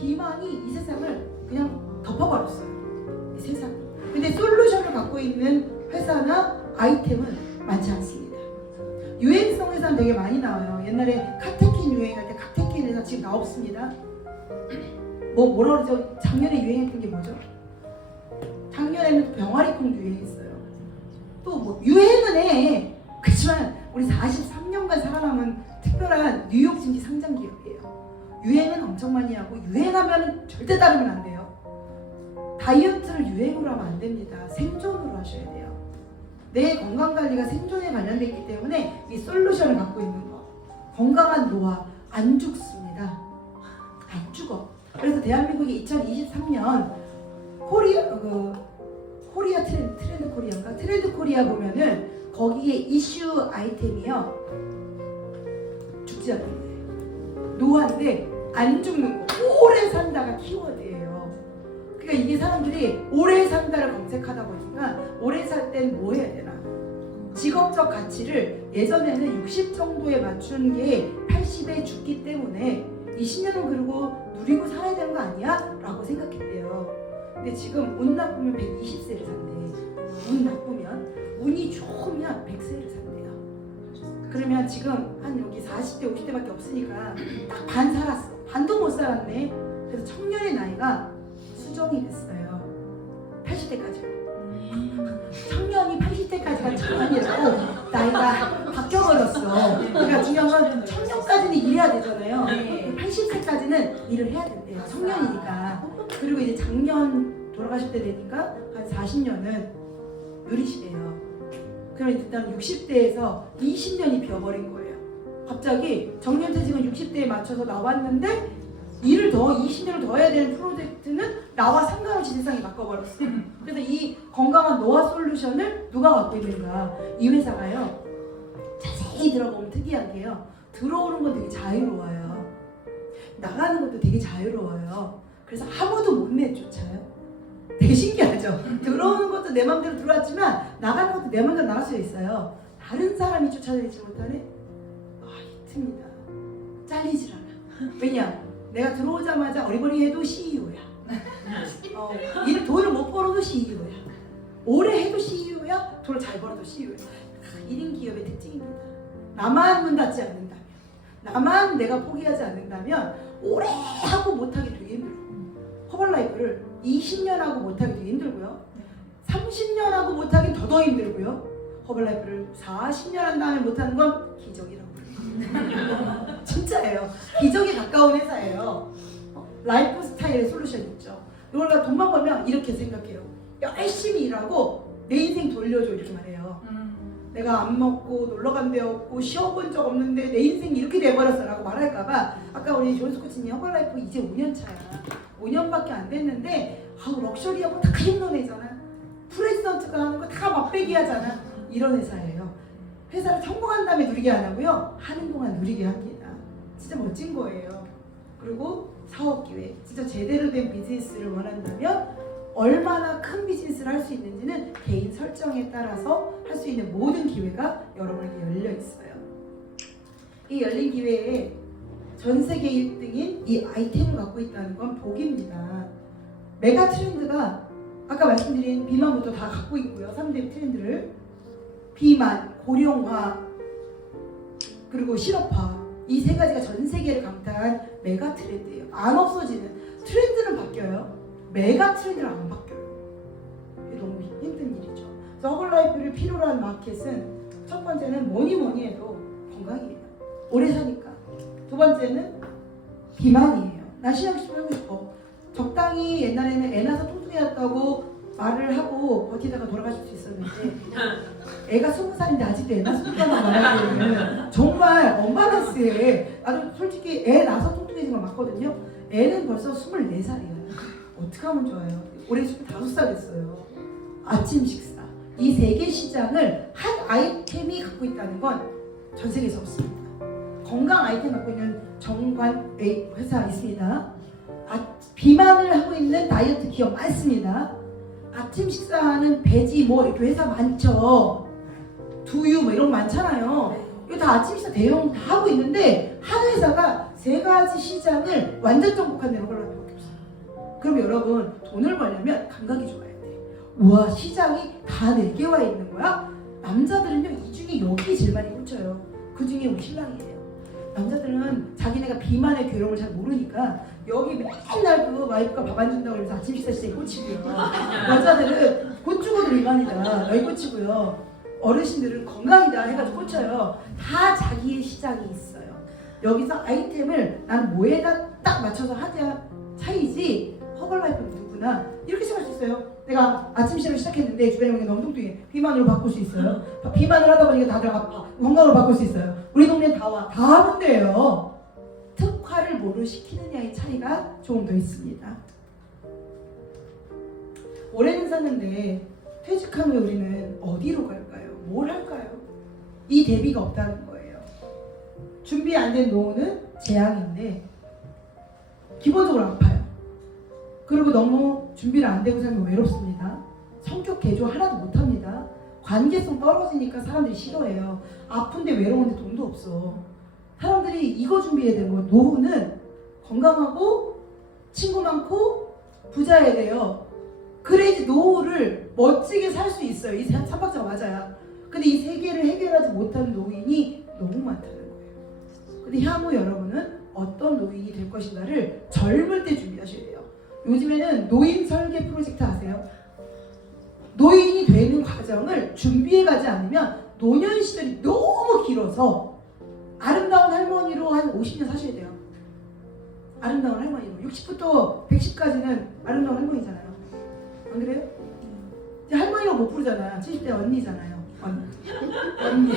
비만이 이 세상을 그냥 덮어버렸어요. 이 세상. 근데 솔루션을 갖고 있는 회사나 아이템은 많지 않습니다. 유행성 회사는 되게 많이 나와요. 옛날에 카테킨 유행할 때 카테킨 회사 지금 없습니다. 뭐라 그러죠? 작년에 유행했던 게 뭐죠? 작년에는 병아리콩도 유행했어요. 또 뭐 유행은 해. 그렇지만 우리 43년간 살아남은 특별한 뉴욕 증시 상장 기업이에요. 유행은 엄청 많이 하고 유행하면 절대 따르면 안 돼요. 다이어트를 유행으로 하면 안 됩니다. 생존으로 하셔야 돼요. 내 건강관리가 생존에 관련되어 있기 때문에 이 솔루션을 갖고 있는 거. 건강한 노화 안 죽습니다. 안 죽어. 그래서 대한민국이 2023년 코리아 트렌드 코리아인가? 트렌드 코리아 보면은 거기에 이슈 아이템이요. 죽지 않는 거예요. 노화인데 안 죽는 거. 오래 산다가 키워드예요. 그러니까 이게 사람들이 오래 산다를 검색하다 보니까 오래 살 땐 뭐 해야 되나? 직업적 가치를 예전에는 60 정도에 맞춘 게 80에 죽기 때문에 20년은 그러고 누리고 살아야 되는 거 아니야? 라고 생각했대요. 근데 지금 운 나쁘면 120세를 산대. 운 나쁘면, 운이 좋으면 100세를 산대요. 그러면 지금 한 여기 40대, 50대밖에 없으니까 딱 반 살았어. 반도 못 살았네. 그래서 청년의 나이가 수정이 됐어요. 80대까지. 청년이 80대까지가 청년이라고 나이가 바뀌어버렸어. 그러니까 중요한 건 청년까지는 일해야 되잖아요. 80세까지는 일을 해야 된대요. 청년이니까. 그리고 이제 작년 돌아가실 때 되니까 한 40년은 누리시대요. 그러면 일단 60대에서 20년이 비어버린 거예요. 갑자기 정년퇴직은 60대에 맞춰서 나왔는데 일을 더 20년을 더 해야 되는 프로젝트는 나와 상관없이 세상이 바꿔버렸어요. 그래서 이 건강한 노화 솔루션을 누가 갖고 있는가? 이 회사가요. 자세히 들어보면 특이하게요. 들어오는 건 되게 자유로워요. 나가는 것도 되게 자유로워요. 그래서 아무도 못 내쫓아요. 되게 신기하죠? 들어오는 것도 내 맘대로 들어왔지만 나가는 것도 내 맘대로 나갈 수 있어요. 다른 사람이 쫓아내지 못하네? 히트입니다. 잘리질 않아. 왜냐? 내가 들어오자마자 어리버리해도 CEO야. 돈을 못 벌어도 CEO야. 오래 해도 CEO야. 돈을 잘 벌어도 CEO야. 1인 기업의 특징입니다. 나만 문 닫지 않는다면, 나만 내가 포기하지 않는다면 오래 하고 못하기 되게 힘들어요. 허벌라이프를 20년 하고 못하기 되게 힘들고요. 30년 하고 못하긴 더 힘들고요. 허벌라이프를 40년 한 다음에 못하는 건 기적이라고 해요. 진짜예요. 기적에 가까운 회사예요. 라이프 스타일의 솔루션 있죠. 이걸 돈만 벌면 이렇게 생각해요. 열심히 일하고 내 인생 돌려줘 이렇게 말해요. 내가 안 먹고 놀러 간 데 없고 쉬어본 적 없는데 내 인생이 이렇게 돼버렸어 라고 말할까봐 아까 우리 존스 코치님 허벌라이프 이제 5년 차야. 5년밖에 안 됐는데 럭셔리하고 다 힘내잖아. 프레지던트가 하는 거 다 맛배기 하잖아. 이런 회사예요. 회사를 성공한 다음에 누리게 안 하고요. 하는 동안 누리게 합니다. 진짜 멋진 거예요. 그리고 사업 기회. 진짜 제대로 된 비즈니스를 원한다면 얼마나 큰 비즈니스를 할 수 있는지는 개인 설정에 따라서 할 수 있는 모든 기회가 여러분에게 열려 있어요. 이 열린 기회에 전 세계 1등인 이 아이템을 갖고 있다는 건 복입니다. 메가 트렌드가 아까 말씀드린 비만부터 다 갖고 있고요. 3대 트렌드를 비만, 고령화, 그리고 실업화 이 세 가지가 전 세계를 강타한 메가 트렌드예요. 안 없어지는 트렌드는 바뀌어요. 메가 트렌드는 안 바뀌어요. 이게 너무 힘든 일이죠. 그래서 허벌라이프를 필요로 한 마켓은 첫 번째는 뭐니 해도 건강이에요. 오래 사니까. 두 번째는 비만이에요. 나 시험시험 하고 싶어. 적당히 옛날에는 애 낳아서 통통해졌다고 말을 하고 버티다가 돌아가실 수 있었는데 애가 20살인데 아직도 애 낳아서 통통하다고 정말 언밸런스해. 나도 솔직히 애 낳아서 통통해진 걸 맞거든요. 애는 벌써 24살이에요. 어떻게 하면 좋아요? 올해 25살 됐어요. 아침 식사. 이 세 개 시장을 한 아이템이 갖고 있다는 건 전 세계에서 없습니다. 건강 아이템 갖고 있는 정관 회사 있습니다. 비만을 하고 있는 다이어트 기업 많습니다. 아침 식사하는 배지 이렇게 회사 많죠. 두유 이런 거 많잖아요. 이거 다 아침 식사 대용 다 하고 있는데 한 회사가 세 가지 시장을 완전 정복한 데로 골라요. 그럼 여러분 돈을 벌려면 감각이 좋아야 돼. 우와 시장이 다 4개 와 있는 거야? 남자들은요 이 중에 여기 제일 많이 꽂혀요. 그 중에 우리 신랑이에요. 남자들은 자기네가 비만의 괴로움을 잘 모르니까 여기 맨날 그 와이프가 밥 안 준다고 그러면서 아침 식사 시간에 꽂히고요. 여자들은 곧 죽어도 비만이다 여기 꽂히고요. 어르신들은 건강이다 해가지고 꽂혀요. 다 자기의 시장이 있어요. 여기서 아이템을 난 뭐에다 딱 맞춰서 하자 차이지 허벌라이프는 누구나 이렇게 생각할 수 있어요. 내가 아침 식사를 시작했는데 주변에 보면 너무 뚱뚱해. 비만으로 바꿀 수 있어요. 비만을 하다 보니까 다들 건강으로 바꿀 수 있어요. 우리 동네 다 와. 다 하면 돼요. 특화를 뭐로 시키느냐의 차이가 조금 더 있습니다. 오래는 샀는데 퇴직한 후에 우리는 어디로 갈까요? 뭘 할까요? 이 대비가 없다는 거예요. 준비 안 된 노후는 재앙인데 기본적으로 아파요. 그리고 너무 준비를 안 되고 살면 외롭습니다. 성격 개조 하나도 못합니다. 관계성 떨어지니까 사람들이 싫어해요. 아픈데 외로운데 돈도 없어. 사람들이 이거 준비해야 되는 거예요. 노후는 건강하고 친구 많고 부자여야 돼요. 그래야지 노후를 멋지게 살 수 있어요. 이 3박자가 맞아요. 근데 이 3개를 해결하지 못하는 노인이 너무 많다는 거예요. 근데 향후 여러분은 어떤 노인이 될 것인가를 젊을 때 준비하셔야 돼요. 요즘에는 노인 설계 프로젝트 아세요? 노인이 되는 과정을 준비해가지 않으면 노년 시절이 너무 길어서 아름다운 할머니로 한 50년 사셔야 돼요. 아름다운 할머니로 60부터 110까지는 아름다운 할머니잖아요. 안 그래요? 이제 할머니라고 못 부르잖아요. 70대 언니잖아요. 언니.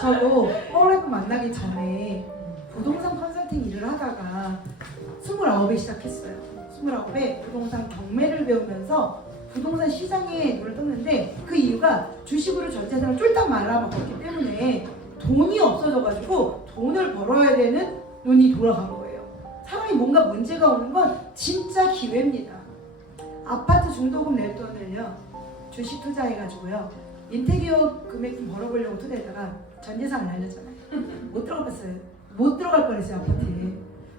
저도 뽀라이프 만나기 전에 부동산 컨설팅 일을 하다가 29에 시작했어요. 29에 부동산 경매를 배우면서 부동산 시장에 눈을 떴는데 그 이유가 주식으로 전 재산을 쫄딱 말아먹었기 때문에 돈이 없어져가지고 돈을 벌어야 되는 눈이 돌아간 거예요. 사람이 뭔가 문제가 오는 건 진짜 기회입니다. 아파트 중도금 낼 돈을요 주식 투자해가지고요 인테리어 금액 좀 벌어보려고 투자했다가 전 재산을 날렸잖아요. 못 들어갔어요. 못 들어갈 뻔했어요 아파트에.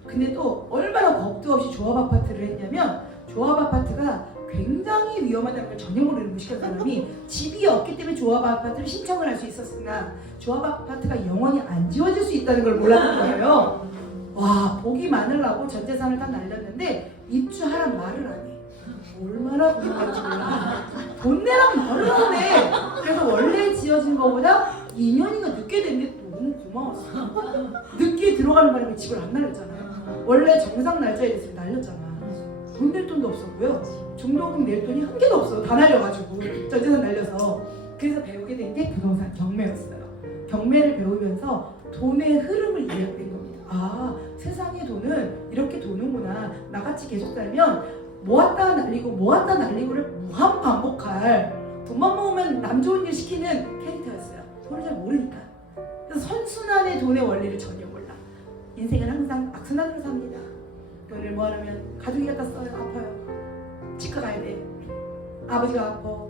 근데 또 얼마나 겁도 없이 조합 아파트를 했냐면 조합 아파트가 굉장히 위험하다는 걸 전혀 모르는 무식한 사람이 집이 없기 때문에 조합 아파트를 신청을 할 수 있었으나 조합 아파트가 영원히 안 지워질 수 있다는 걸 몰랐던 거예요. 와 복이 많으려고 전 재산을 다 날렸는데 입주하란 말을 안 해. 얼마나 복이 많은지 몰라. 돈 내라고 말을 안 해. 그래서 원래 지어진 거보다 2년이가 늦게 됐는데 너무 고마웠어. 늦게 들어가는 바람에 집을 안 날렸잖아요. 원래 정상 날짜에 됐으면 날렸잖아. 돈 낼 돈도 없었고요. 중도금 낼 돈이 한 개도 없어. 다 날려가지고 전 재산 날려서. 그래서 배우게 된 게 부동산 경매였어요. 경매를 배우면서 돈의 흐름을 이해하게 된 겁니다. 아 세상의 돈은 이렇게 도는구나. 나같이 계속 살면 모았다 날리고를 무한 반복할 돈만 모으면 남 좋은 일 시키는 캐릭터였어요. 돈을 잘 모르니까. 그래서 선순환의 돈의 원리를 전혀 몰라. 인생은 항상 악순환으로 삽니다. 돈을 모아놓으면 가족이 갖다 써요. 아파요. 치과 가야 돼. 아버지가 아파.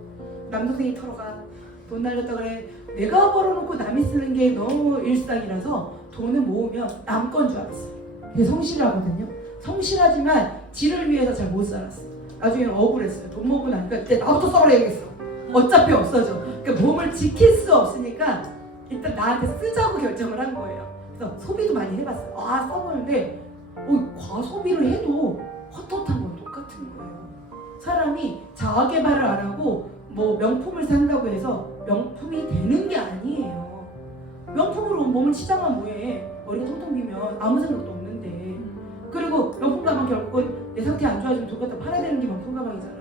남동생이 털어가. 돈 날렸다 그래. 내가 벌어놓고 남이 쓰는 게 너무 일상이라서 돈을 모으면 남 건 줄 알았어요. 그게 성실하거든요. 성실하지만 지를 위해서 잘 못 살았어. 나중에는 억울했어요. 돈 먹고 나니까 이제 나부터 써버려야겠어. 어차피 없어져. 그러니까 몸을 지킬 수 없으니까 일단 나한테 쓰자고 결정을 한 거예요. 그래서 소비도 많이 해봤어요. 아 써보는데 과소비를 해도 헛헛한 건 똑같은 거예요. 사람이 자아개발을 안 하고 뭐 명품을 산다고 해서 명품이 되는 게 아니에요. 명품으로 몸을 치장하면 뭐해. 머리가 통통 비면 아무 생각도 없는데. 그리고 명품 가방 결국은 내 상태 안 좋아지면 돈 갖다 팔아야 되는 게 명품 가방이잖아요.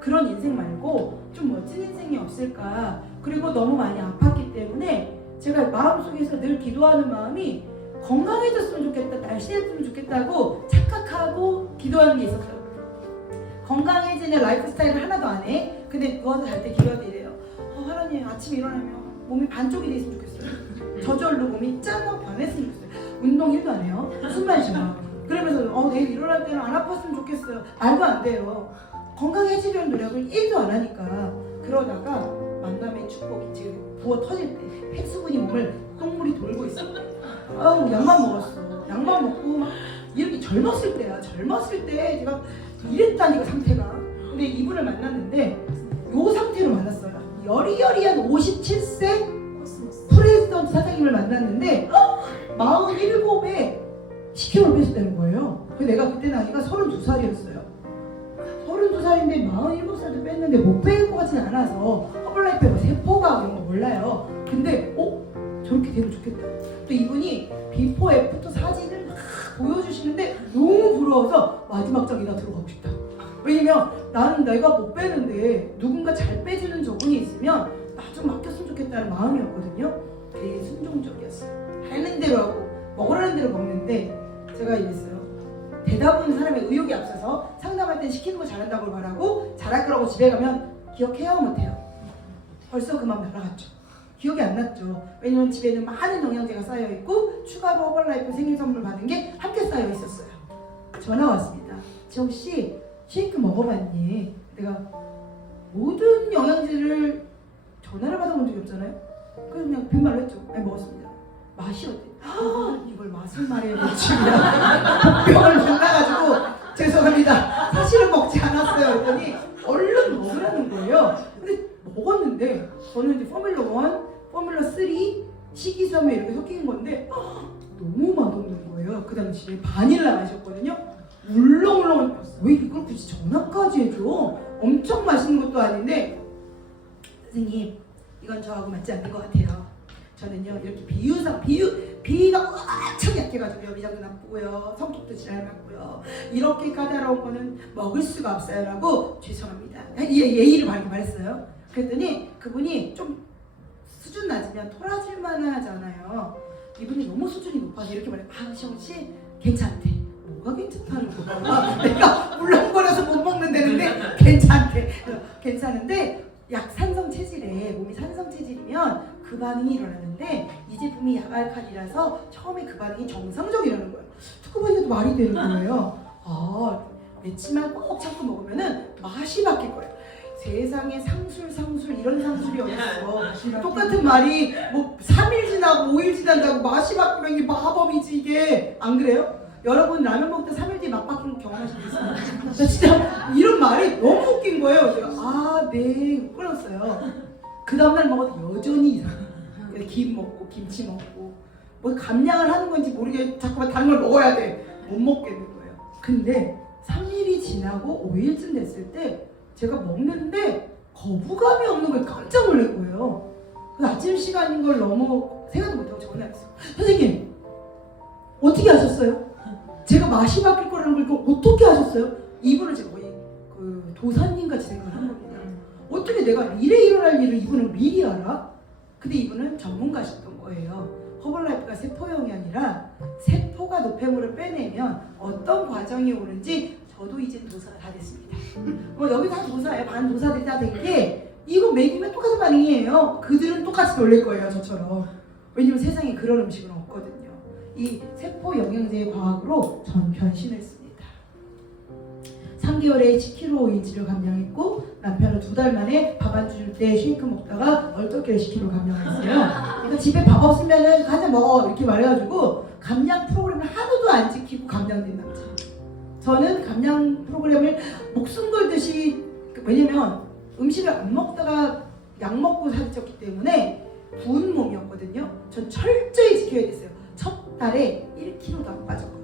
그런 인생 말고 좀 멋진 인생이 없을까. 그리고 너무 많이 아팠기 때문에 제가 마음속에서 늘 기도하는 마음이 건강해졌으면 좋겠다, 날씬해졌으면 좋겠다고 착각하고 기도하는 게 있었어요. 건강해지는 라이프 스타일을 하나도 안 해. 근데 누워서 잘 때 기도할 때 이래요. 하나님 아침에 일어나면 몸이 반쪽이 돼 있으면 좋겠어요. 저절로 몸이 짱 변했으면 좋겠어요. 운동 1도 안 해요. 숨만 쉬어. 그러면서 내일 일어날 때는 안 아팠으면 좋겠어요. 말도 안 돼요. 건강해지려는 노력을 1도 안 하니까. 그러다가 만남의 축복이 지금 부어 터질 때 폐수분이 몸을 똥물이 돌고 있어. 약만 먹었어. 약만 먹고 막 이렇게 젊었을 때야. 젊었을 때 제가 이랬다니까 상태가. 근데 이분을 만났는데 요 상태로 만났어요. 여리여리한 57세 프레지던트 사장님을 만났는데 47에 10kg 빼셨다는 거예요. 내가 그때 나이가 32살이었어요. 32살인데 47살도 뺐는데 못 빼일 것 같지는 않아서 허블라이프에 뭐 세포가 이런 거 몰라요. 근데 저렇게 되면 좋겠다. 또 이분이 비포 애프터 사진을 막 보여주시는데 너무 부러워서 마지막 장이나 들어가고 싶다. 왜냐면 나는 내가 못 빼는데 누군가 잘 빼주는 저분이 있으면 나 좀 맡겼으면 좋겠다는 마음이었거든요. 되게 순종적이었어요. 하는 대로 하고 먹으라는 대로 먹는데 제가 이랬어요. 대답은 사람의 의욕이 앞서서 상담할 땐 시키는 거 잘한다고 말하고 잘할 거라고 집에 가면 기억해요 못해요? 벌써 그 마음 날아갔죠. 기억이 안 났죠. 왜냐면 집에는 많은 영양제가 쌓여있고 추가로 허벌라이프 생일 선물 받은 게 함께 쌓여 있었어요. 전화 왔습니다. 지영씨 쉐이크 먹어봤니? 내가 모든 영양제를 전화를 받아본 적이 없잖아요. 그래서 그냥 빈말로 했죠. 아니 먹었습니다. 맛이 어때? 이걸 맛을 말해야 되지. 병을 만나가지고 죄송합니다. 사실은 먹지 않았어요. 그랬더니 얼른 먹으라는 거예요. 근데 먹었는데 저는 이제 포뮬러 1, 포뮬러 3, 식이섬유 이렇게 섞인 건데 너무 맛없는 거예요. 그 당시에 바닐라 맛이었거든요. 울렁울렁. 왜 이걸 굳이 전화까지 해줘? 엄청 맛있는 것도 아닌데 선생님 이건 저하고 맞지 않는 것 같아요. 저는요 이렇게 비위가 엄청 약해가지고요. 위장도 나쁘고요. 성격도 지랄 맞고요. 이렇게 까다로운 거는 먹을 수가 없어요 라고 죄송합니다. 예의를 바르게 말했어요. 그랬더니 그분이 좀 수준 낮으면 토라질만 하잖아요. 이분이 너무 수준이 높아서 이렇게 말해요. 시영씨 괜찮대. 뭐가 괜찮다는 거야? 내가 울렁거려서 못 먹는다는데 괜찮대. 괜찮은데 약산성 체질에 몸이 산성 체질이면 그 반응이 일어나는데 이 제품이 약알칼리라서 처음에 그 반응이 정상적이라는 거예요. 듣고 보니까 말이 되는 거예요. 며칠만 꼭 참고 먹으면은 맛이 바뀔 거예요. 세상에 상술 이런 상술이 어딨어. 똑같은 말이 뭐 3일 지나고 5일 지난다고 맛이 바뀌면 이게 마법이지 이게. 안 그래요? 여러분 라면 먹다 3일 뒤에 맛 바뀐 거 경험하신 적 있어요? 나 진짜 이런 말이 너무 웃긴 거예요. 제가 네 끊었어요. 그 다음날 먹어도 여전히 이상해요. 김 먹고 김치 먹고 뭐 감량을 하는 건지 모르게 자꾸만 다른 걸 먹어야 돼. 못 먹겠는 거예요. 근데 3일이 지나고 5일쯤 됐을 때 제가 먹는데 거부감이 없는 걸 깜짝 놀랄 거예요. 아침 시간인 걸 너무 생각도 못하고 전화했어요. 선생님 어떻게 하셨어요? 제가 맛이 바뀔 거라는 걸 어떻게 하셨어요? 이분을 제가 거의 그 도사님같이 생각을 한 겁니다. 어떻게 내가 미래에 일어날 일을 이분은 미리 알아? 근데 이분은 전문가셨던 거예요. 허벌라이프가 세포형이 아니라 세포가 노폐물을 빼내면 어떤 과정이 오는지 저도 이제 도사가 다 됐습니다. 여기 다 도사예요. 반 도사들이 다 된 게 이거 먹이면 똑같은 반응이에요. 그들은 똑같이 놀랄 거예요. 저처럼. 왜냐면 세상에 그런 음식은 없거든요. 이 세포 영양제의 과학으로 전 변신했습니다. 3개월에 10kg 감량했고 남편은 2달 만에 밥 안 줄 때 쉐이크 먹다가 얼떨결에 10kg 감량했어요. 그러니까 집에 밥 없으면은 가자 먹어 이렇게 말해가지고 감량 프로그램을 하루도 안 지키고 감량된 남자. 저는 감량 프로그램을 목숨 걸듯이 왜냐면 음식을 안 먹다가 약 먹고 살이 쪘기 때문에 부은 몸이었거든요. 전 철저히 지켜야 됐어요. 첫 달에 1kg도 안 빠졌거든요.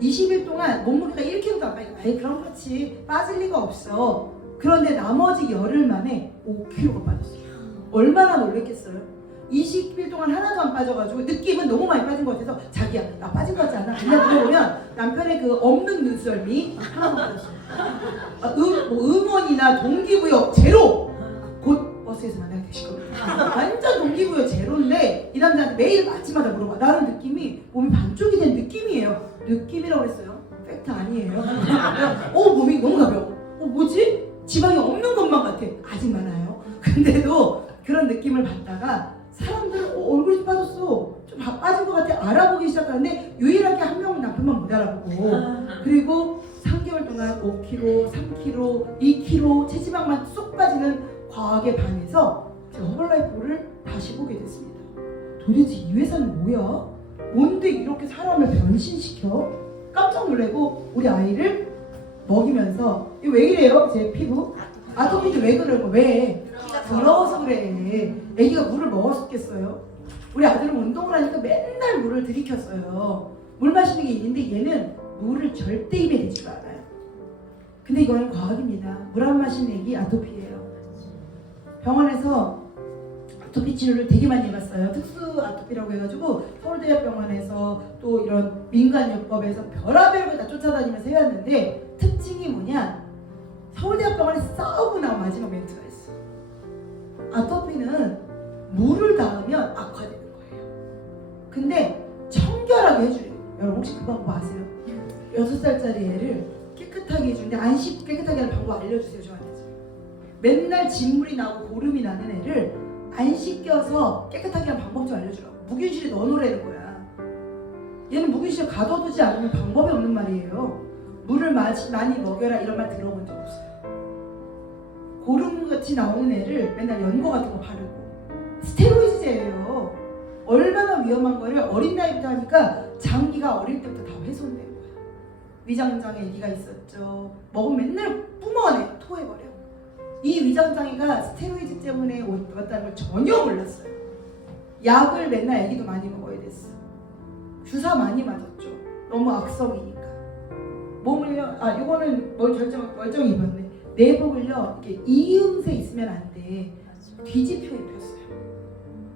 20일 동안 몸무게가 1kg도 안 빠지고 아이 그럼 그렇지 빠질 리가 없어. 그런데 나머지 열흘 만에 5kg가 빠졌어요. 얼마나 놀랬겠어요. 20일 동안 하나도 안 빠져가지고 느낌은 너무 많이 빠진 것 같아서 자기야 나 빠진 것 같지 않아? 그냥 물어보면 남편의 그 없는 눈썰미 하나도 빠졌어요. 응원이나 동기부여 제로. 곧 버스에서 만나게 되실 겁니다. 완전 동기부여 제로인데 이 남자한테 매일 아침마다 물어봐. 나는 느낌이 몸이 반쪽이 된 느낌이에요. 느낌이라고 그랬어요. 팩트 아니에요. 몸이 너무 가벼워. 뭐지? 지방이 없는 것만 같아. 아직 많아요. 근데도 그런 느낌을 받다가 사람들 얼굴이 빠졌어. 좀 빠진 것 같아. 알아보기 시작하는데 유일하게 한 명은 남편만 못 알아보고 그리고 3개월 동안 5kg, 3kg, 2kg 체지방만 쏙 빠지는 과학에 반해서 제가 허벌라이프를 다시 보게 됐습니다. 도대체 이 회사는 뭐야? 뭔데 이렇게 사람을 변신시켜? 깜짝 놀래고 우리 아이를 먹이면서 이거 왜 이래요? 제 피부? 아토피도 왜 그러는 거? 왜? 더러워서 그래. 애기가 물을 먹었겠어요? 우리 아들은 운동을 하니까 맨날 물을 들이켰어요. 물 마시는 게 있는데 얘는 물을 절대 입에 대지가 않아요. 근데 이거는 과학입니다. 물 안 마시는 애기 아토피예요. 병원에서 아토피 치료를 되게 많이 해봤어요. 특수 아토피라고 해가지고 서울대학병원에서 또 이런 민간요법에서 별의별 걸 다 쫓아다니면서 해왔는데 특징이 뭐냐? 서울대학병원에서 싸우고 나온 마지막 멘트가 있어. 아토피는 물을 닿으면 악화되는 거예요. 근데 청결하게 해주래요. 여러분 혹시 그 방법 아세요? 6살짜리 애를 깨끗하게 해주는데 안 씻고 깨끗하게 하는 방법 알려주세요. 저한테. 맨날 진물이 나고 고름이 나는 애를 안 씻겨서 깨끗하게 하는 방법 좀 알려주라고. 묵윤실에 넣어놓으라는 거야. 얘는 묵윤실에 가둬두지 않으면 방법이 없는 말이에요. 물을 많이 먹여라 이런 말 들어본 적 없어요. 고름같이 나오는 애를 맨날 연고 같은 거 바르고 스테로이드제예요. 얼마나 위험한 거를 어린 나이부터 하니까 장기가 어릴 때부터 다 훼손된 거야. 위장장애 얘기가 있었죠. 먹으면 맨날 뿜어내 토해버려. 이 위장장애가 스테로이드 때문에 왔다는 걸 전혀 몰랐어요. 약을 맨날 애기도 많이 먹어야 됐어. 주사 많이 맞았죠. 너무 악성이니까. 몸을요, 요거는 멀쩡히 입었네. 내복을요, 이렇게 이음새 있으면 안 돼. 뒤집혀 입혔어요.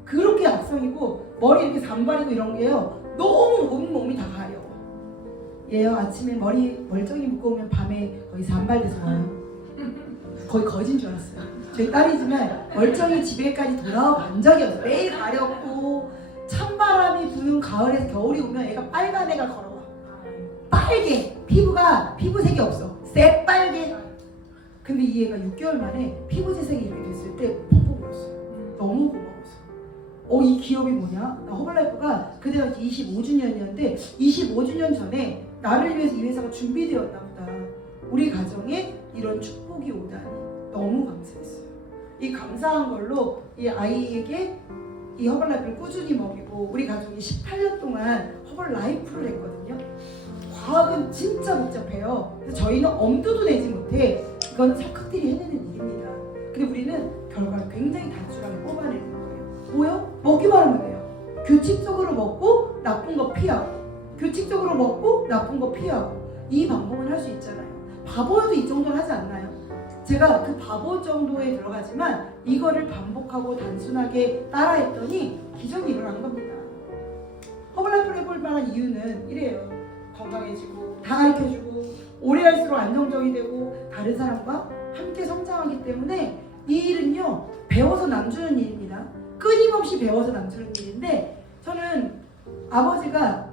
그렇게 악성이고, 머리 이렇게 산발이고 이런 게요, 너무 몸이 다 가려워. 얘요, 아침에 머리 멀쩡히 묶어 오면 밤에 거의 산발돼서 와요. 거의 거진 줄 알았어요. 저희 딸이지만 멀쩡히 집에까지 돌아와 본 적이 없어요. 매일 가렵고 찬바람이 부는 가을에서 겨울이 오면 애가 빨간 애가 걸어와. 빨개. 피부색이 없어. 새빨개. 근데 이 애가 6개월 만에 피부 재생이 이렇게 됐을 때 펑펑 울었어요. 너무 고마워서. 이 기업이 뭐냐? 허벌라이프가 그때 당시 25주년이었는데 25주년 전에 나를 위해서 이 회사가 준비되었나 보다. 우리 가정에 이런 축복이 오다니 너무 감사했어요. 이 감사한 걸로 이 아이에게 이 허벌라이프를 꾸준히 먹이고 우리 가족이 18년 동안 허벌라이프를 했거든요. 과학은 진짜 복잡해요. 그래서 저희는 엄두도 내지 못해. 이건 석학들이 해내는 일입니다. 근데 우리는 결과를 굉장히 단순하게 뽑아내는 거예요. 뭐요? 먹기만 하면 돼요. 규칙적으로 먹고 나쁜 거 피하고 규칙적으로 먹고 나쁜 거 피하고 이 방법은 할 수 있잖아요. 바보여도 이 정도는 하지 않나요? 제가 그 바보 정도에 들어가지만 이거를 반복하고 단순하게 따라했더니 기적이 일어난 겁니다. 허벌라이프를 해볼 만한 이유는 이래요. 건강해지고 다 가르쳐주고 오래 할수록 안정적이 되고 다른 사람과 함께 성장하기 때문에 이 일은요 배워서 남주는 일입니다. 끊임없이 배워서 남주는 일인데 저는 아버지가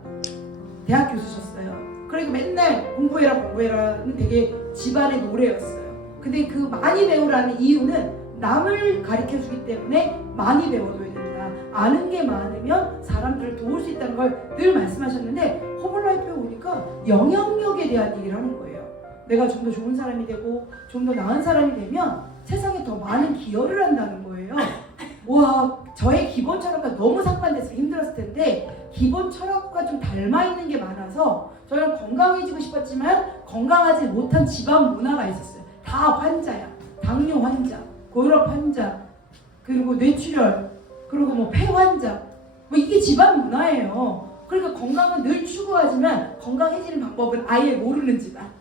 대학 교수셨어요. 그리고 맨날 공부해라는 되게 집안의 노래였어요. 근데 그 많이 배우라는 이유는 남을 가르쳐주기 때문에 많이 배워둬야 된다. 아는 게 많으면 사람들을 도울 수 있다는 걸 늘 말씀하셨는데 허벌라이프에 오니까 영향력에 대한 얘기를 하는 거예요. 내가 좀 더 좋은 사람이 되고 좀 더 나은 사람이 되면 세상에 더 많은 기여를 한다는 거예요. 와, 저의 기본 철학과 너무 상반돼서 힘들었을 텐데 기본 철학과 좀 닮아 있는 게 많아서 저는 건강해지고 싶었지만 건강하지 못한 집안 문화가 있었어요. 다 환자야. 당뇨 환자, 고혈압 환자, 그리고 뇌출혈, 그리고 뭐 폐 환자. 뭐 이게 집안 문화예요. 그러니까 건강은 늘 추구하지만 건강해지는 방법은 아예 모르는 집안.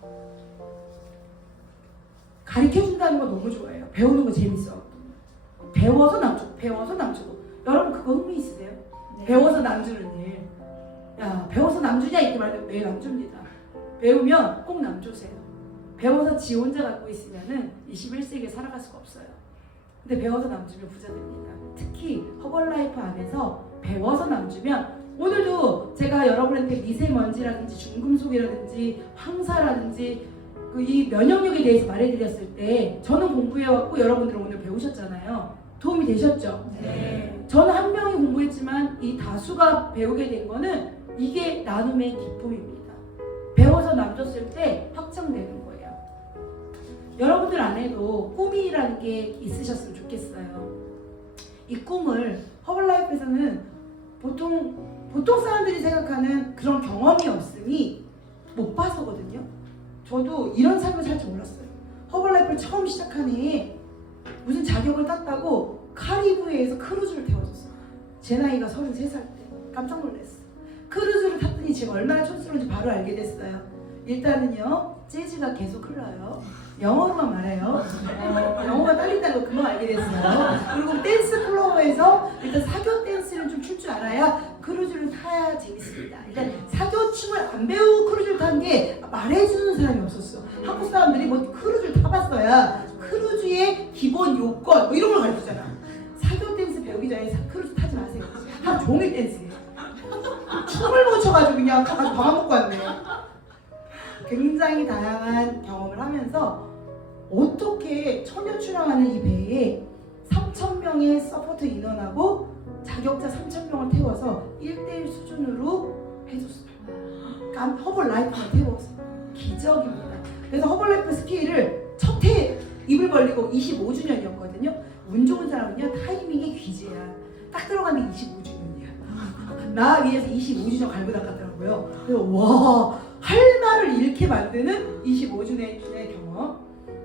가르쳐준다는 거 너무 좋아해요. 배우는 거 재밌어. 배워서 남주고 배워서 남주고. 여러분 그거 흥미 있으세요? 네. 배워서 남주는 일. 야, 배워서 남주냐 이렇게 말하면 네, 남줍니다. 배우면 꼭 남주세요. 배워서 지 혼자 갖고 있으면은 21세기에 살아갈 수가 없어요. 근데 배워서 남주면 부자 됩니다. 특히 허벌라이프 안에서 배워서 남주면 오늘도 제가 여러분한테 미세먼지라든지 중금속이라든지 황사라든지 이 면역력에 대해서 말해드렸을 때 저는 공부해왔고 여러분들은 오늘 배우셨잖아요. 도움이 되셨죠? 네. 저는 한 명이 공부했지만 이 다수가 배우게 된 거는 이게 나눔의 기쁨입니다. 배워서 남줬을 때 확정되는 거예요. 여러분들 안에도 꿈이라는 게 있으셨으면 좋겠어요. 이 꿈을 허벌라이프에서는 보통 사람들이 생각하는 그런 경험이 없으니 못 봐서거든요. 저도 이런 삶을 살 줄 몰랐어요. 허벌라이프를 처음 시작한 해에 무슨 자격을 땄다고 카리브해에서 크루즈를 태워줬어요. 제 나이가 33살 때 깜짝 놀랐어요. 크루즈를 탔더니 제가 얼마나 촌스러운지 바로 알게 됐어요. 일단은요, 재즈가 계속 흘러요. 영어로만 말해요. 영어가 딸린다는 거 금방 알게 됐어요. 그리고 댄스 플로어에서 일단 사교 댄스를 좀 출 줄 알아야 크루즈를 타야 재밌습니다. 일단 사교 춤을 안 배우고 크루즈를 탄 게 말해주는 사람이 없었어. 한국 사람들이 뭐 크루즈를 타봤어야 크루즈의 기본 요건 뭐 이런 걸 가르치잖아. 사교 댄스 배우기 전에 크루즈 타지 마세요. 하루 종일 댄스예요. 춤을 못 춰가지고 그냥 가서 밥만 먹고 왔네요. 굉장히 다양한 경험을 하면서 어떻게 처녀 출항하는 이 배에 3,000명의 서포트 인원하고 자격자 3,000명을 태워서 1대1 수준으로 해줬어요. 허벌라이프만 태워서 기적입니다. 그래서 허벌라이프 스케일을 첫 해 입을 벌리고 25주년이었거든요. 운 좋은 사람은요 타이밍이 귀재야. 딱 들어가는 게 25주년이야. 나 위해서 25주년 갈고 닦았더라고요. 그래서 와, 할 말을 잃게 만드는 25주년의 경험.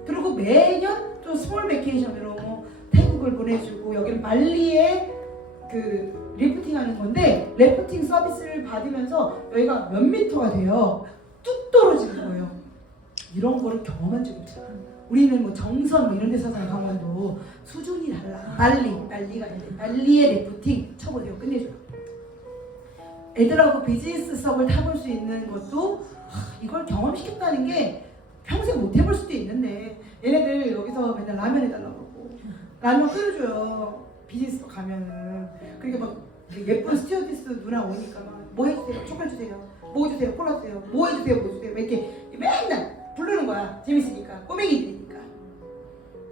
그리고 매년 또 스몰 베케이션으로 태국을 보내주고 여기는 말리에 그 리프팅 하는 건데 리프팅 서비스를 받으면서 여기가 몇 미터가 돼요. 뚝 떨어지는 거예요. 이런 거를 경험한 적이 없어요. 우리는 뭐 정선 뭐 이런 데 사잖아요. 강원도 수준이 달라. 말리가 아니라 말리의 리프팅 쳐보세요. 끝내줘요. 애들하고 비즈니스 수업을 타볼 수 있는 것도 이걸 경험시켰다는 게 평생 못 해볼 수도 있는데 얘네들 여기서 맨날 라면 해달라고 그러고 라면 끓여줘요. 비즈니스 수업 가면은. 그러니까 막 예쁜 스튜어디스 누나 오니까 막 뭐 해주세요. 초콜릿 주세요. 뭐 주세요. 콜라 주세요. 뭐 해주세요. 뭐 주세요. 이렇게 맨날 부르는 거야. 재밌으니까. 꼬맹이들이니까.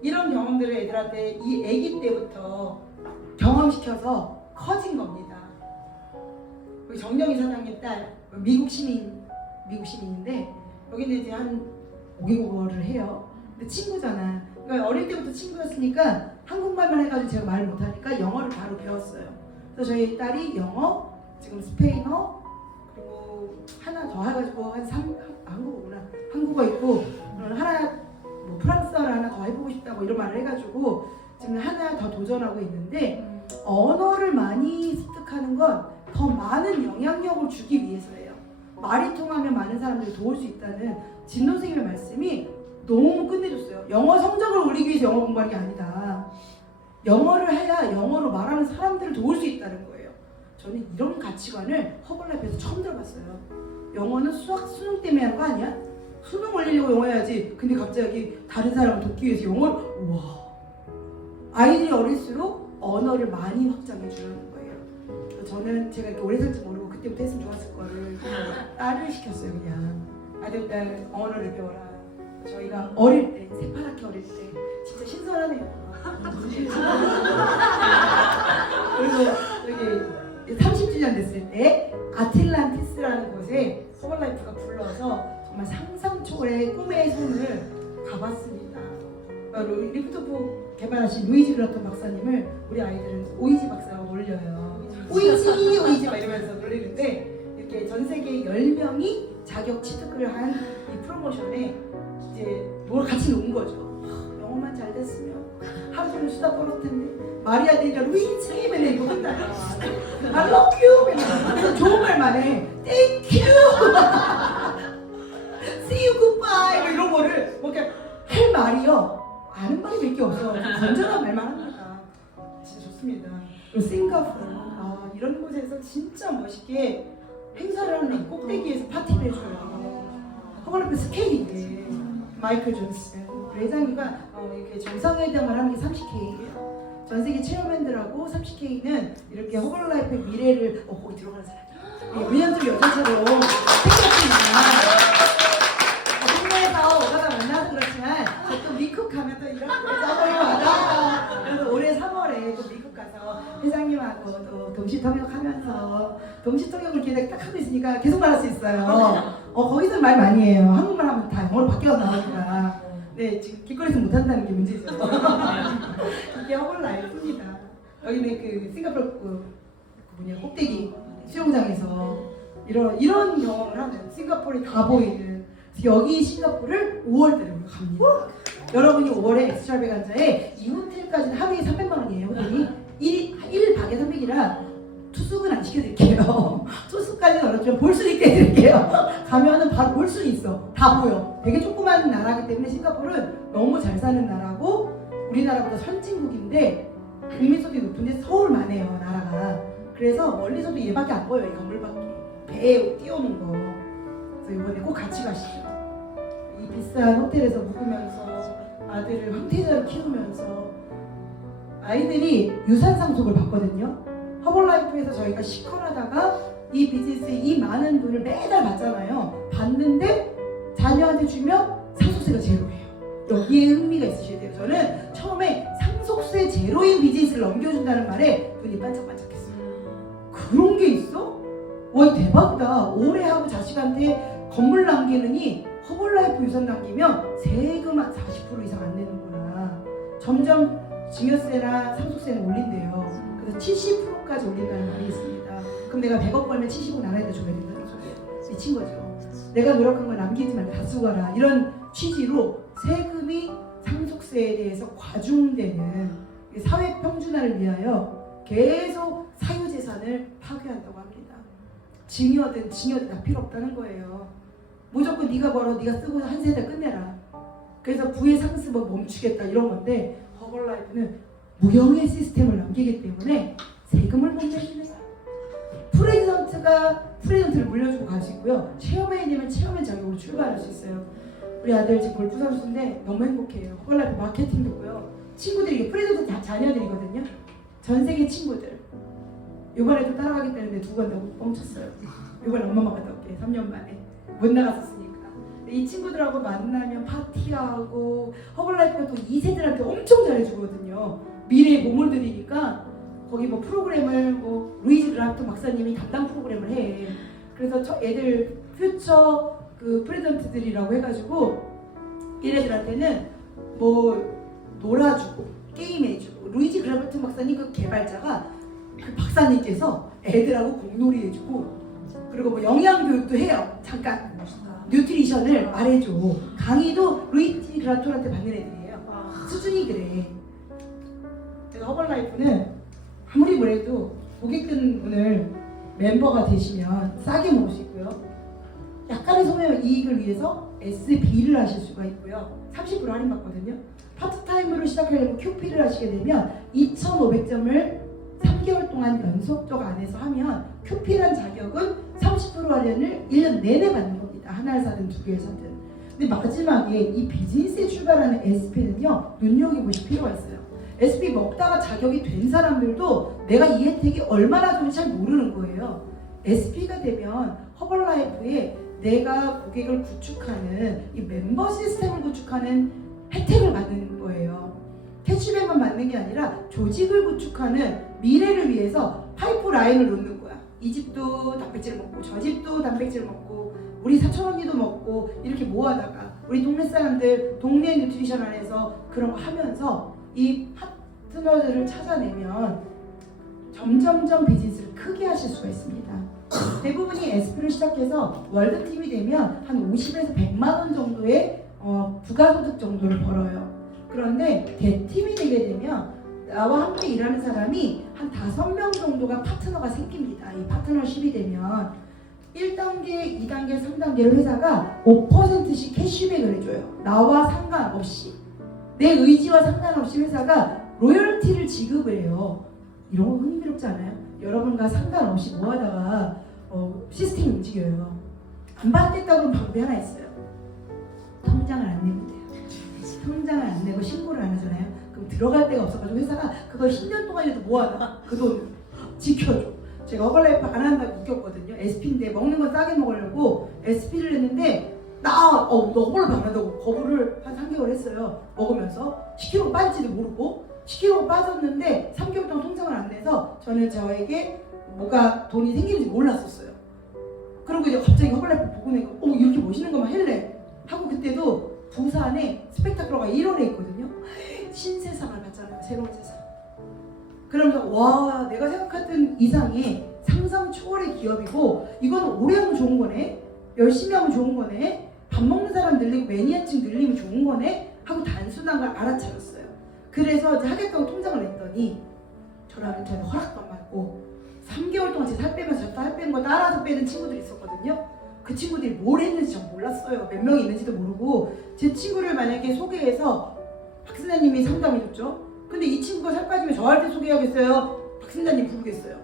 이런 경험들을 애들한테 이 아기 때부터 경험시켜서 커진 겁니다. 우리 정영희 사장님 딸 미국 시민인데 여기는 이제 한 5개국어를 해요. 근데 친구잖아. 그러니까 어릴 때부터 친구였으니까 한국말만 해가지고 제가 말을 못하니까 영어를 바로 배웠어요. 그래서 저희 딸이 영어, 지금 스페인어, 그리고 하나 더 해가지고 한국어구나. 한국어 있고 하나 뭐 프랑스어를 하나 더 해보고 싶다고 이런 말을 해가지고 지금 하나 더 도전하고 있는데 언어를 많이 습득하는 건 더 많은 영향력을 주기 위해서예요. 말이 통하면 많은 사람들이 도울 수 있다는 진 선생님의 말씀이 너무 끝내줬어요. 영어 성적을 올리기 위해서 영어 공부하는 게 아니다. 영어를 해야 영어로 말하는 사람들을 도울 수 있다는 거예요. 저는 이런 가치관을 허벌라이프에서 처음 들어봤어요. 영어는 수능 때문에 하는 거 아니야? 수능 올리려고 영어 해야지. 근데 갑자기 다른 사람을 돕기 위해서 영어를 우와. 아이들이 어릴수록 언어를 많이 확장해 주는 거예요. 저는 제가 이렇게 오래 살지 모르고 그때부터 했으면 좋았을 거를 딸을 시켰어요. 그냥 아들 딸 언어를 배워라. 저희가 어릴 때 새파랗게 어릴 때 진짜 신선하네요. 그래서 여기 30주년 됐을 때 아틀란티스라는 곳에 허벌라이프가 불러서 정말 상상 초월의 꿈의 손을 가봤습니다. 리프트포 개발하신 루이지 그라톤 박사님을 우리 아이들은 오이지 박사라고 놀려요. 오이지 막 이러면서 놀리는데 이렇게 전 세계 10명이 자격 취득을 한 이 프로모션에 이제 뭘 같이 논 거죠. 영어만 잘 됐으면 하루 종일 수다 떨었을 텐데 마리아 데이가 루이지 맨날 이거 한다요. I love you 맨날 좋은 말만 해. Thank you. See you goodbye 뭐 이런 거를 뭐 이렇게 할 말이요. 아는 말이 몇 개 없어. 건전한 말만 합니다. 진짜 좋습니다. 그리고 싱가포르 이런 곳에서 진짜 멋있게 행사를 하는 이 꼭대기에서 파티를 해줘요. 허벌라이프 스케일인데 마이클 존슨 회장이가 이렇게 정상회담을 하는 게 30K예요. 전 세계 체험맨들하고 30K는 이렇게 허벌라이프의 미래를 거기 들어가는 사람이에요. 미련적 여자처럼 생겼습니다. 국내에서 오다가 만나서 그렇지만 또 미국 가면 또 이런 여자들이 많아. 그래서 올해 3월에 또 미국 가서 회장님하고 또 동시통역하면서 동시통역을 계속 딱 하고 있으니까 계속 말할 수 있어요. 거기서 말 많이 해요. 한국말 하면 다 영어로 바뀌어 나오니까. 네, 지금 길거리에서 못한다는 게 문제죠. 이게 허벌라이프입니다. 여기는 그 싱가포르 꼭대기 수영장에서 이런 경험을 하는 싱가포르이 다 보이는 여기 싱가포르를 5월달에 우리가 갑니다. 여러분이 5월에 엑스트라베간자에 이 호텔까지는 하루에 300만 원이에요. 호텔이 1박에 300이라 투숙은 안 시켜드릴게요. 투숙까지는 어렵지만 볼 수 있게 해드릴게요. 가면은 바로 볼 수 있어. 다 보여. 되게 조그만 나라기 때문에 싱가포르는 너무 잘 사는 나라고 우리나라보다 선진국인데 국민소득이 높은데 서울만 해요 나라가. 그래서 멀리서도 얘밖에 안 보여요. 이 건물밖에. 배에 띄워놓은 거. 그래서 이번에 꼭 같이 가시죠. 이 비싼 호텔에서 묵으면서 아들을 황태자로 키우면서 아이들이 유산 상속을 받거든요. 허벌라이프에서 저희가 시컬하다가 이 비즈니스에 이 많은 돈을 매달 받잖아요. 받는데 자녀한테 주면 상속세가 제로예요. 여기에 흥미가 있으셔야 돼요. 저는 처음에 상속세 제로인 비즈니스를 넘겨준다는 말에 눈이 반짝반짝했어요. 그런 게 있어? 와 대박이다. 오래 하고 자식한테 건물 남기느니 허벌라이프 유산 남기면 세금 한 40% 이상 안 내는구나. 점점 증여세나 상속세는 올린대요. 그래서 70%까지 올린다는 말이 있습니다. 그럼 내가 100억 벌면 70억 나라에다 줘야 된다는 소리예요. 미친 거죠. 내가 노력한 걸 남기지 말고 다 쓰고 가라. 이런 취지로 세금이 상속세에 대해서 과중되는 사회 평준화를 위하여 계속 사유재산을 파괴한다고 합니다. 증여든 다 필요 없다는 거예요. 무조건 네가 벌어 네가 쓰고 한 세대 끝내라. 그래서 부의 상습은 멈추겠다 이런 건데 허벌라이프는 무형의 시스템을 남기기 때문에 세금을 못 내시는 프레젠트를 물려주고 갈 수 있고요. 체험회원이면 체험회 자격으로 출발할 수 있어요. 우리 아들 지금 골프 선수인데 너무 행복해요. 허벌라이프 마케팅도 있고요. 친구들이 프레젠트 다 자녀들이거든요. 전 세계 친구들. 이번에도 따라가겠다는데 두 번 다 뻥쳤어요. 이번에 엄마만 갔다 올게. 3년 만에 못 나갔었으니까. 이 친구들하고 만나면 파티하고 허벌라이프가 또 2세들한테 엄청 잘해주거든요. 미래에 몸을 들이니까 거기 뭐 프로그램을 뭐 루이즈 그라프트 박사님이 담당 프로그램을 해. 그래서 애들 퓨처 그 프레젠트들이라고 해가지고 얘네들한테는 뭐 놀아주고 게임해주고 루이즈 그라프트 박사님 그 개발자가 그 박사님께서 애들하고 공놀이 해주고 그리고 뭐 영양교육도 해요. 잠깐 뉴트리션을 말해줘. 강의도 루이지 그라토한테 받는 애들이에요. 수준이 그래. 그래서 허벌라이프는 아무리 뭐래도 고객분을 멤버가 되시면 싸게 먹을 수 있고요. 약간의 소매 이익을 위해서 SB를 하실 수가 있고요. 30% 할인받거든요. 파트타임으로 시작하려고 QP를 하시게 되면 2,500점을 3개월 동안 연속적 안에서 하면 QP란 자격은 30% 할인을 1년 내내 받는 겁니다. 하나를 사든 두 개를 사든. 근데 마지막에 이 비즈니스에 출발하는 SP는요. 눈여겨보실 필요가 있어요. SP 먹다가 자격이 된 사람들도 내가 이 혜택이 얼마나 좋은지 잘 모르는 거예요. SP가 되면 허벌라이프에 내가 고객을 구축하는 이 멤버 시스템을 구축하는 혜택을 받는 거예요. 캐시백만 받는 게 아니라 조직을 구축하는 미래를 위해서 파이프라인을 놓는 거야. 이 집도 단백질 먹고 저 집도 단백질 먹고 우리 사촌 언니도 먹고 이렇게 모아다가 우리 동네 사람들 동네 뉴트리션 안에서 그런 거 하면서 이 파트너들을 찾아내면 점점점 비즈니스를 크게 하실 수가 있습니다. 대부분이 SP를 시작해서 월드팀이 되면 한 50에서 100만 원 정도의 부가소득 정도를 벌어요. 그런데 대팀이 되게 되면 나와 함께 일하는 사람이 한 5명 정도가 파트너가 생깁니다. 이 파트너십이 되면 1단계, 2단계, 3단계로 회사가 5%씩 캐시백을 해줘요. 나와 상관없이. 내 의지와 상관없이 회사가 로열티를 지급을 해요. 이런 거 흥미롭지 않아요? 여러분과 상관없이 뭐하다가 시스템이 움직여요. 안 받겠다고 하면 방법이 하나 있어요. 통장을 안 내면 돼요. 통장을 안 내고 신고를 안 하잖아요. 그럼 들어갈 데가 없어가지고 회사가 그걸 10년 동안이라도 모아놔. 그 돈 지켜줘. 제가 허벌라이프 안 한다고 웃겼거든요. SP인데 먹는 건 싸게 먹으려고 SP를 했는데 너 허벌라이프 안 한다고 거부를 한 3개월 했어요. 먹으면서 10kg 빠질지도 모르고 10kg 빠졌는데 3개월 동안 통장을 안 내서 저는 저에게 뭐가 돈이 생기는지 몰랐었어요. 그리고 이제 갑자기 허벌라이프 보고 내가 이렇게 멋있는 것만 할래 하고 그때도 부산에 스펙타클러가 1월에 있거든요. 신세상을 봤잖아요. 새로운 세상. 그러면서 와 내가 생각했던 이상의 상상 초월의 기업 기업이고 이건 오래 하면 좋은 거네, 열심히 하면 좋은 거네, 밥 먹는 사람 늘리고 매니아층 늘리면 좋은 거네 하고 단순한 걸 알아차렸어요. 그래서 이제 하겠다고 통장을 냈더니 저는 허락도 안 받고 3개월 동안 제 살 빼면서 살 빼는 거 따라서 빼는 친구들이 있었거든요. 그 친구들이 뭘 했는지 전 몰랐어요. 몇 명이 있는지도 모르고. 제 친구를 만약에 소개해서 박순자님이 상담해줬죠. 근데 이 친구가 살 빠지면 저한테 소개하겠어요? 박순자님 부르겠어요?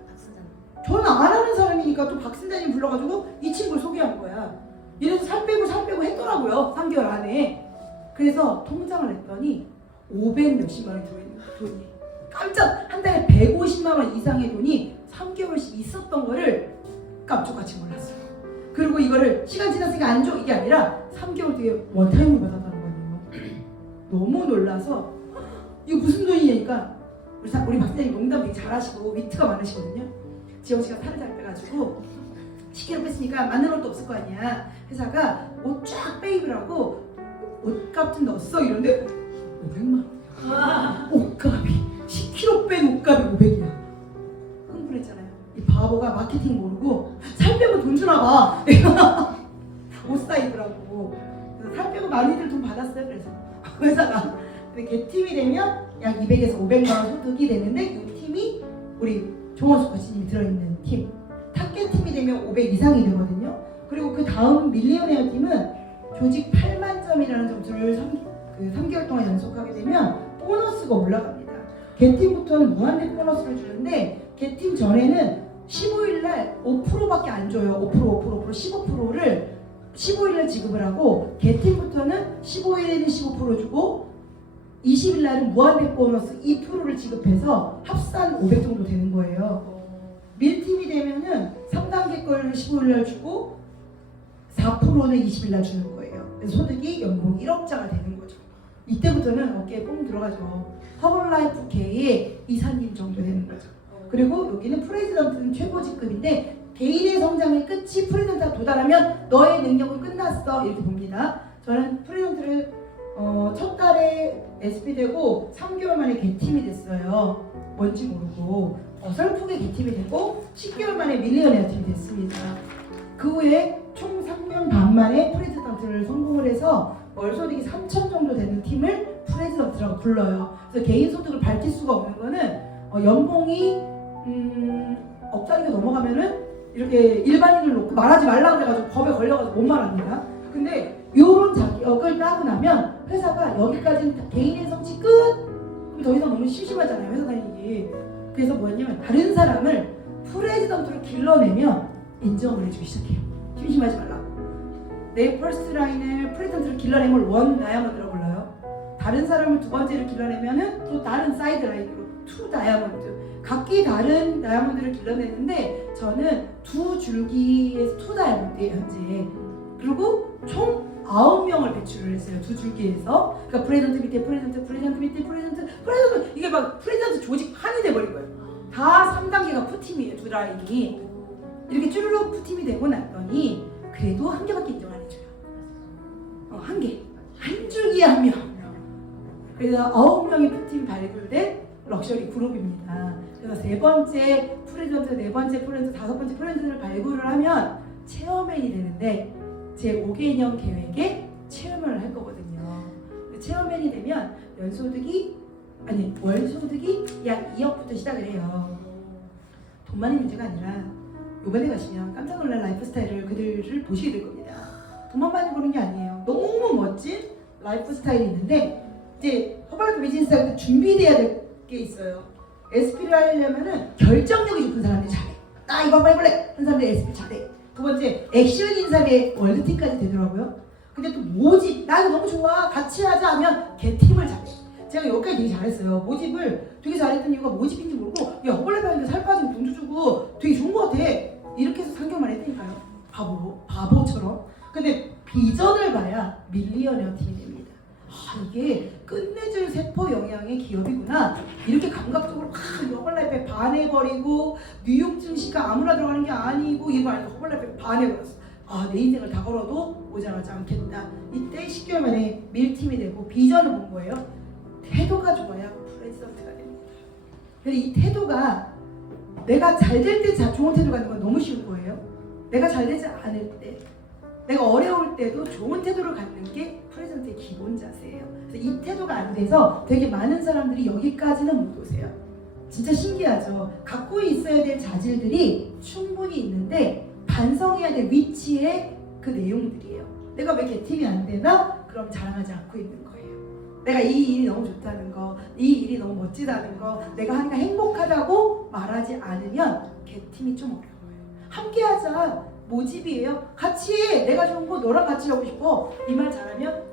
저는 안 하는 사람이니까 또 박순자님 불러가지고 이 친구를 소개한 거야. 이래서 살 빼고 했더라고요. 3개월 안에. 그래서 통장을 냈더니 500 몇십만 원이 들어있는 거야, 돈이. 깜짝, 한 달에 150만 원 이상의 돈이 3개월씩 있었던 거를 깜짝같이 몰랐어요. 그리고 이거를 시간 지났으니까 안 줘, 이게 아니라 3개월 뒤에 원타임을 받았다는 거예요. 너무 놀라서 이거 무슨 돈이냐니까 우리 박사님 농담 되게 잘하시고 위트가 많으시거든요. 지영 씨가 살을 잘 빼가지고 10kg 뺐으니까 맞는 옷도 없을 거 아니야. 회사가 옷 쫙 빼입으라고 옷값 좀 넣었어. 이런데 500만 원. 옷값이 10kg 뺀 옷값이 500이야. 흥분했잖아요. 이 바보가 마케팅 모르고 살 빼면 돈 주나 봐. 옷 사 입으라고. 살 빼고 많이들 돈 받았어요. 그래서 회사가. 근데 개팀이 되면 약 200에서 500만 원 소득이 되는데 이 팀이 우리 종원수 코치님이 들어있는 팀. 탑개팀이 되면 500 이상이 되거든요. 그리고 그 다음 밀리언웨어 팀은 조직 8만 점이라는 점수를 3개월 동안 연속하게 되면 보너스가 올라갑니다. 개팀부터는 무한대 보너스를 주는데 개팀 전에는 15일날 5%밖에 안 줘요. 5%, 15%를 15일날 지급을 하고 개팀부터는 15일에는 15% 주고 20일날은 무한대 보너스 2%를 지급해서 합산 500 정도 되는 거예요. 밀팀이 되면은 3단계 걸 15일날 주고 4%는 20일날 주는 거예요. 그래서 소득이 연봉 1억짜리가 되는 거죠. 이때부터는 어깨에 뽕 들어가죠. 허벌라이프 K의 이사님 정도 되는 거죠. 그리고 여기는 프레지던트는 최고 직급인데 개인의 성장의 끝이 프레지던트가 도달하면 너의 능력은 끝났어 이렇게 봅니다. 저는 프레지던트를 첫 달에 SP 되고 3개월 만에 개팀이 됐어요. 뭔지 모르고 어설프게 개팀이 되고 10개월 만에 밀리언웨어 팀이 됐습니다. 그 후에 총 3년 반 만에 프레지던트를 성공을 해서 월 소득이 3천 정도 되는 팀을 프레지던트라고 불러요. 그래서 개인 소득을 밝힐 수가 없는 거는 연봉이 억 단위가 넘어가면은 이렇게 일반인을 놓고 말하지 말라 그래가지고 법에 걸려가지고 못 말합니다. 근데 이런 자격을 따고 나면 회사가 여기까지는 개인의 성취 끝! 그럼 더 이상 너무 심심하잖아요, 회사 다니기. 그래서 뭐였냐면 다른 사람을 프레지던트로 길러내면 인정을 해주기 시작해요. 심심하지 말라고. 내 퍼스트 라인을 프레지던트로 길러내면 원 다이아몬드라고 불러요. 다른 사람을 두 번째로 길러내면은 또 다른 사이드 라인으로 투 다이아몬드. 각기 다른 다이아몬드를 길러내는데 저는 두 줄기에서 투 다이아몬드예요, 현재. 그리고 총 9명을 배출을 했어요. 두 줄기에서. 그러니까 프레지던트 밑에 프레지던트 밑에 프레지던트 이게 막 프레지던트 조직 판이 돼버린 거예요. 다 3단계가 푸팀이에요. 두 라인이. 이렇게 쭈르륵 푸팀이 되고 났더니 그래도 한 개밖에 인정 안 해줘요. 한 개. 한 줄기에 한 명. 그래서 9명의 푸팀이 발굴된 럭셔리 그룹입니다. 그래서 세 번째 프레지던트, 네 번째 프레지던트, 다섯 번째 프레지던트를 발굴을 하면 체어맨이 되는데 제 5개년 계획에 체험을 할 거거든요. 체어맨이 되면 월소득이 약 2억부터 시작을 해요. 돈만이 문제가 아니라 요번에 가시면 깜짝 놀랄 라이프 스타일을 그들을 보시게 될 겁니다. 돈만 많이 버는 게 아니에요. 너무 멋진 라이프 스타일이 있는데 이제 허벌라이프 비즈니스할 때 준비돼야 될 게 있어요. SP를 하려면은 결정력이 높은 사람들이 잘해. 나 이거 한번 해볼래! 한 사람들이 SP 잘해. 두 번째, 액션인 사람의 월드팀까지 되더라고요. 근데 또 모집, 나 이거 너무 좋아, 같이 하자 하면 걔 팀을 잘해. 제가 여기까지 되게 잘했어요. 모집을 되게 잘했던 이유가 모집인지 모르고 야 허벌라이프 하는데 살 빠지면 돈도 주고 되게 좋은 것 같아. 이렇게 해서 3개월만 했다니까요. 바보처럼. 근데 비전을 봐야 밀리언웨어 팀이 됩니다. 이게 끝내줄 세포 영향의 기업이구나. 이렇게 감각적으로 허벌라이프에 반해버리고 뉴욕 증시가 아무나 들어가는 게 아니고 이거 아니고 허벌라이프에 반해버렸어. 내 인생을 다 걸어도 모자라지 않겠다. 이때 10개월 만에 밀팀이 되고 비전을 본 거예요. 태도가 좋아야 프레지던트가 됩니다. 근데 이 태도가 내가 잘 될 때 좋은 태도 갖는 건 너무 쉬운 거예요. 거예요. 내가 잘 되지 않을 때, 내가 어려울 때도 좋은 태도를 갖는 게 프레젠트의 기본 자세예요. 그래서 이 태도가 안 돼서 되게 많은 사람들이 여기까지는 못 오세요. 진짜 신기하죠. 갖고 있어야 될 자질들이 충분히 있는데 반성해야 될 위치에 그 내용들이에요. 내가 왜 개팀이 안 되나? 그럼 자랑하지 않고 있는 거예요. 내가 이 일이 너무 좋다는 거, 이 일이 너무 멋지다는 거, 내가 하니까 행복하다고 말하지 않으면 개팀이 좀 어려워요. 함께 하자. 모집이에요. 같이 내가 좋은 거 너랑 같이 하고 싶어. 이 말 잘하면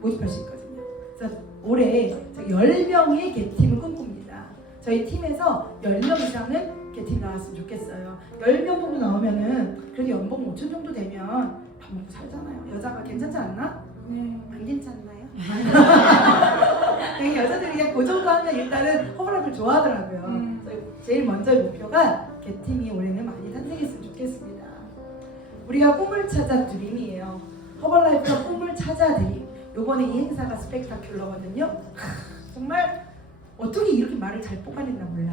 모집할 수 있거든요. 그래서 올해 10명의 개팀을 꿈꿉니다. 저희 팀에서 10명 이상은 개팀 나왔으면 좋겠어요. 10명 정도 나오면은 그래도 연봉 5천 정도 되면 밥 먹고 살잖아요. 여자가 괜찮지 않나? 안 괜찮나요? 여자들이 그냥 그 정도 하면 일단은 허브라이프를 좋아하더라고요. 제일 먼저의 목표가 개팀이 올해는 많이 탄생했으면 좋겠습니다. 우리가 꿈을 찾아 드림이에요. 허벌라이프가 꿈을 찾아 드림. 요번에 이 행사가 스펙타큘러거든요. 정말 어떻게 이렇게 말을 잘 뽑아냈나 몰라.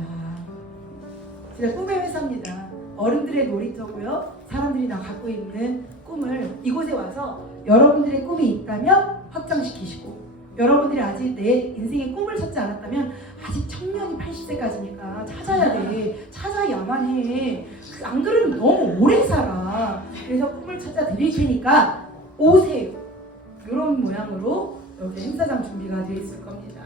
진짜 꿈의 회사입니다. 어른들의 놀이터고요. 사람들이 다 갖고 있는 꿈을 이곳에 와서 여러분들의 꿈이 있다면 확장시키시고, 여러분들이 아직 내 인생의 꿈을 찾지 않았다면 아직 청년이 80세까지니까 찾아야 돼. 찾아야만 해. 안 그러면 너무 오래 살아. 그래서 꿈을 찾아 드릴 테니까 오세요. 이런 모양으로 여기 행사장 준비가 되어 있을 겁니다.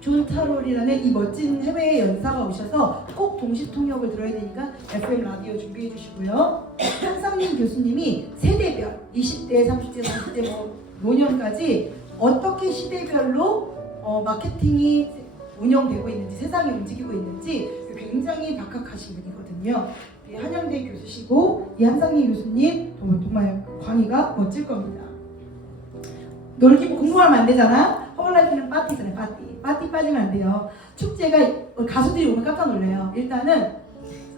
존 타롤이라는 이 멋진 해외 연사가 오셔서 꼭 동시 통역을 들어야 되니까 FM 라디오 준비해 주시고요. 한상민 교수님이 세대별 20대, 30대, 40대 노년까지 어떻게 시대별로 마케팅이 운영되고 있는지, 세상이 움직이고 있는지 굉장히 박학하신 분이거든요. 한양대 교수시고 이 한상민 교수님 정말 강의가 멋질 겁니다. 놀기 공부하면 안 되잖아. 허벌라이프는 파티잖아요. 파티 빠지면 안 돼요. 축제가 가수들이 오면 깜짝 놀래요. 일단은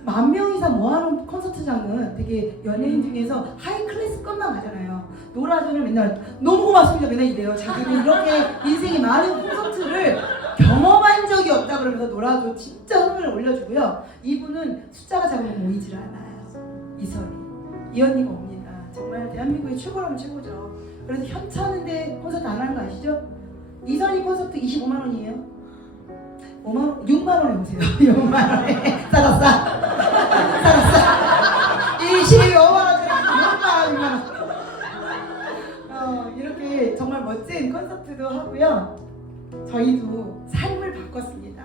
10,000명 이상 모아놓은 콘서트장은 되게 연예인 중에서 하이 클래스 것만 가잖아요. 노라조는 맨날 너무 고맙습니다 맨날 이래요. 자기는 이렇게 인생이 많은 콘서트를 경험한 적이 없다 그러면서 노라조 진짜 흥을 올려주고요. 이분은 숫자가 작으면 모이질 않아요. 이선희 이 언니가 옵니다. 정말 대한민국의 최고라면 최고죠. 그래서 현차는데 콘서트 안 하는 거 아시죠? 이선희 콘서트 25만 원이에요. 6만 원에 오세요. 6만 원에 싸 25만 원짜리 6만 원. 이렇게 정말 멋진 콘서트도 하고요. 저희도 삶을 바꿨습니다.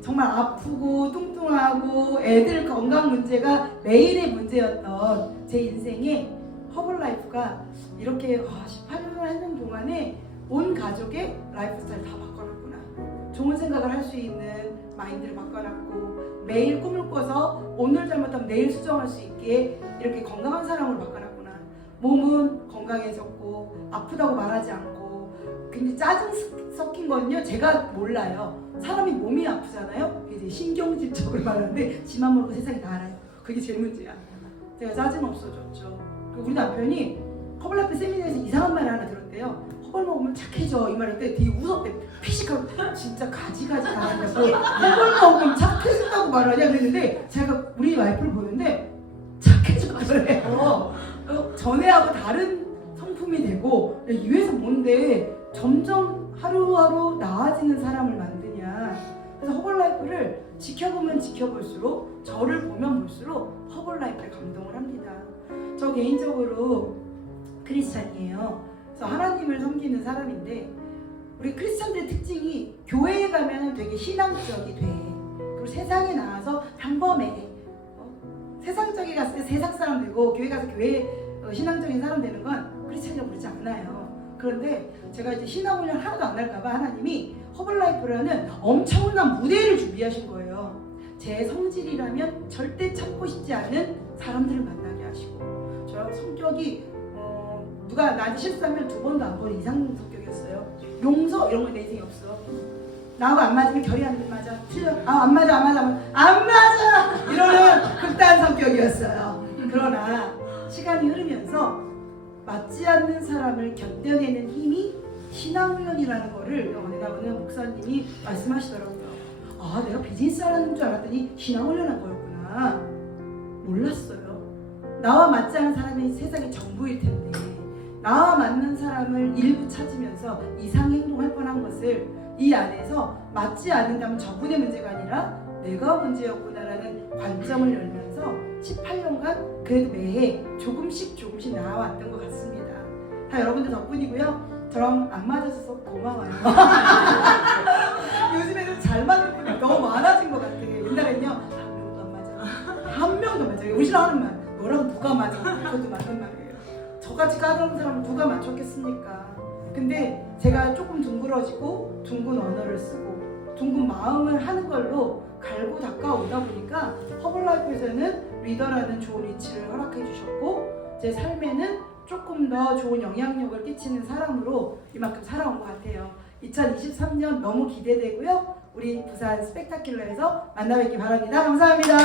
정말 아프고 뚱뚱하고 애들 건강 문제가 매일의 문제였던 제 인생에 허벌라이프가 이렇게 18년을 하는 동안에 온 가족의 라이프 스타일 다 바꿔놨구나. 좋은 생각을 할 수 있는 마인드를 바꿔놨고, 매일 꿈을 꿔서 오늘 잘못하면 내일 수정할 수 있게 이렇게 건강한 사람으로 바꿔놨구나. 몸은 건강해졌고 아프다고 말하지 않고. 근데 짜증 섞인 건요, 제가 몰라요. 사람이 몸이 아프잖아요. 이제 신경질적으로 말하는데 지만 모르고 세상이 다 알아요. 그게 제일 문제야. 제가 짜증 없어졌죠. 우리 남편이 허벌라이프 세미나에서 이상한 말 하나 들었대요. 허벌 먹으면 착해져. 이 말할 때 되게 웃었대. 피식하고 진짜 가지가지 다 한다고 허벌 먹으면 착해진다고 말하냐 그랬는데, 제가 우리 와이프를 보는데 착해졌더래요. 전에하고 다른 성품이 되고, 이 회사 뭔데 점점 하루하루 나아지는 사람을 만드냐. 그래서 허벌라이프를 지켜보면 지켜볼수록, 저를 보면 볼수록 허벌라이프에 감동을 합니다. 저 개인적으로 크리스찬이에요. 그래서 하나님을 섬기는 사람인데, 우리 크리스찬들의 특징이 교회에 가면 되게 신앙적이 돼. 그리고 세상에 나와서 평범해. 세상적이 갔을 때 세상 사람 되고, 교회 가서 교회 신앙적인 사람 되는 건 크리스찬이라고 그러지 않아요. 그런데 제가 이제 신앙훈련 하나도 안 할까봐 하나님이 허벌라이프라는 엄청난 무대를 준비하신 거예요. 제 성질이라면 절대 참고 싶지 않은 사람들을 만나게 하시고, 저 성격이 누가 나한테 실수하면 2번도 안 보는 이상 성격이었어요. 용서 이런 건 내 인생에 없어. 나하고 안 맞으면 결이 안 맞아. 틀려. 안 맞아. 이러는 극단 성격이었어요. 그러나 시간이 흐르면서 맞지 않는 사람을 견뎌내는 힘이 신앙훈련이라는 거를 내다보는 목사님이 말씀하시더라고요. 내가 비즈니스 하는 줄 알았더니 신앙훈련한 거였구나. 몰랐어요. 나와 맞지 않은 사람이 세상의 전부일 텐데 나와 맞는 사람을 일부 찾으면서 이상 행동할 뻔한 것을 이 안에서 맞지 않는다면 저분의 문제가 아니라 내가 문제였구나라는 관점을 열면서 18년간 그래도 매해 조금씩 나아왔던 것 같습니다. 다 여러분들 덕분이고요. 저랑 안 맞아서 고마워요. 요즘에는 잘 맞는 분이 너무 많아진 것 같아요. 옛날에는요, 한 명도 안 맞아. 한 명도 안 맞아요. 우리 신랑하는 말, 너랑 누가 맞아? 저도 맞는 말이에요. 저같이 까다로운 사람은 누가 맞췄겠습니까? 근데 제가 조금 둥그러지고 둥근 언어를 쓰고 둥근 마음을 하는 걸로 갈고 닦아오다 보니까 허블라이프에서는 리더라는 좋은 위치를 허락해 주셨고 제 삶에는 조금 더 좋은 영향력을 끼치는 사람으로 이만큼 살아온 것 같아요. 2023년 너무 기대되고요. 우리 부산 스펙타큘러에서 만나 뵙기 바랍니다. 감사합니다.